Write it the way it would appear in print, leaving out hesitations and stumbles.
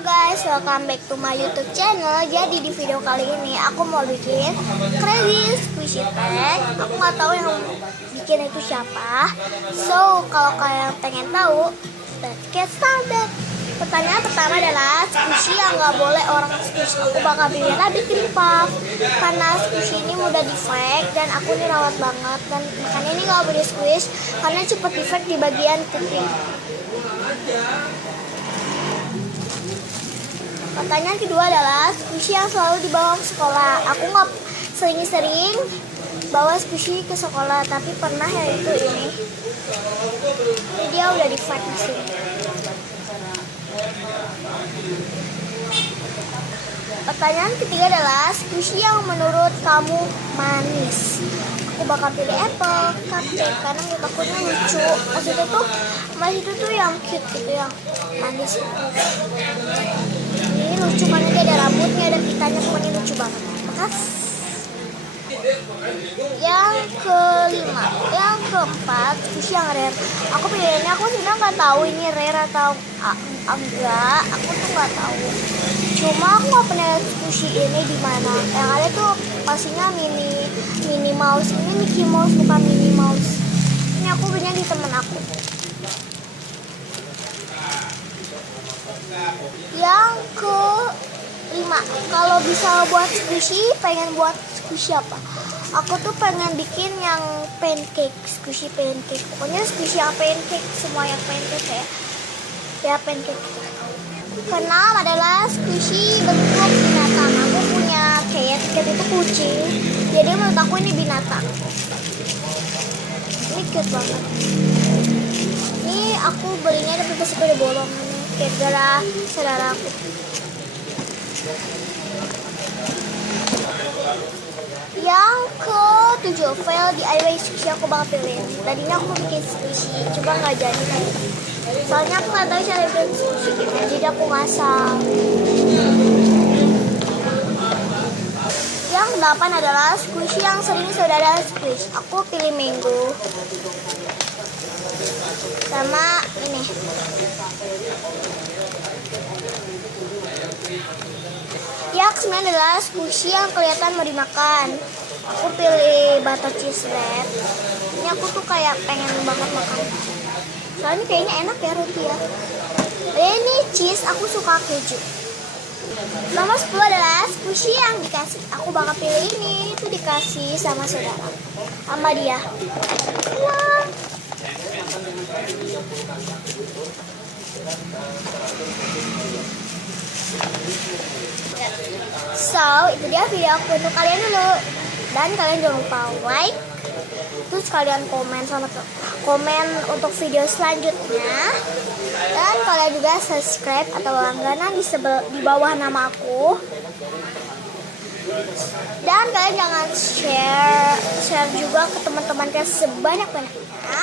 Halo guys, welcome back to my YouTube channel. Jadi di video kali ini aku mau bikin crazy squishy tag. Aku nggak tahu yang bikin itu siapa. So kalau kalian pengen tahu, let's get started. Pertanyaan pertama adalah squishy yang nggak boleh orang squish. Aku bakal pilih rabbit cream puff karena squishy ini mudah defect dan aku ini rawat banget, dan makanya ini nggak boleh squish karena cepet defect di bagian kuping. Pertanyaan kedua adalah squishy yang selalu dibawa ke sekolah. Aku nggak sering-sering bawa squishy ke sekolah, tapi pernah yaitu ini. Dia udah defect di sini. Pertanyaan ketiga adalah squishy yang menurut kamu manis. Aku bakal pilih apple cupcake karena menurut aku ini lucu. Maksudnya tuh yang cute gitu, yang manis. Ini lucu karena dia ada rambutnya, ada pitanya, semua ini lucu banget. Makasih. Yang keempat squishy yang rare. Aku pilihnya, aku sebenarnya nggak tahu ini rare atau enggak. Aku tuh nggak tahu. Cuma aku nggak pernah lihat squishy ini di mana. Yang ada tuh pastinya mini mouse. Ini Mickey Mouse bukan Minnie Mouse. Ini aku belinya di temen aku. Yang kelima, kalau bisa buat squishy, pengen buat squishy apa? Aku tuh pengen bikin yang pancake, squishy pancake. Pokoknya squishy yang pancake, semua yang pancake ya pancake. Keenam adalah squishy bentuk binatang. Aku punya cat itu kucing. Jadi menurut aku ini binatang. Ini cute banget. Ini aku belinya tapi pasti udah bolong. Gara-gara saudara aku. Yang ke-7, fail DIY squishy. Aku bakal pilih. Tadinya aku mau bikin squishy, coba nggak jadi kan. Soalnya aku nggak tahu cara bikin squishy gimana, jadi aku ngasal. Yang ke-8 adalah squishy yang sering saudara squish. Aku pilih mango. Sama ini. Yang ke-9 adalah squishy yang kelihatan mau dimakan. Aku pilih butter cheese wrap. Ini aku tuh kayak pengen banget makan. Soalnya kayaknya enak ya roti ya. Ini cheese, aku suka keju. Nomor 10 adalah squishy yang dikasih. Aku bakal pilih ini. Itu dikasih sama saudara, sama dia. Wah. So, itu dia video aku untuk kalian dulu. Dan kalian jangan lupa like, terus kalian komen untuk video selanjutnya. Dan kalian juga subscribe atau langganan di bawah nama aku. Dan kalian jangan share juga ke teman-teman kalian sebanyak-banyaknya.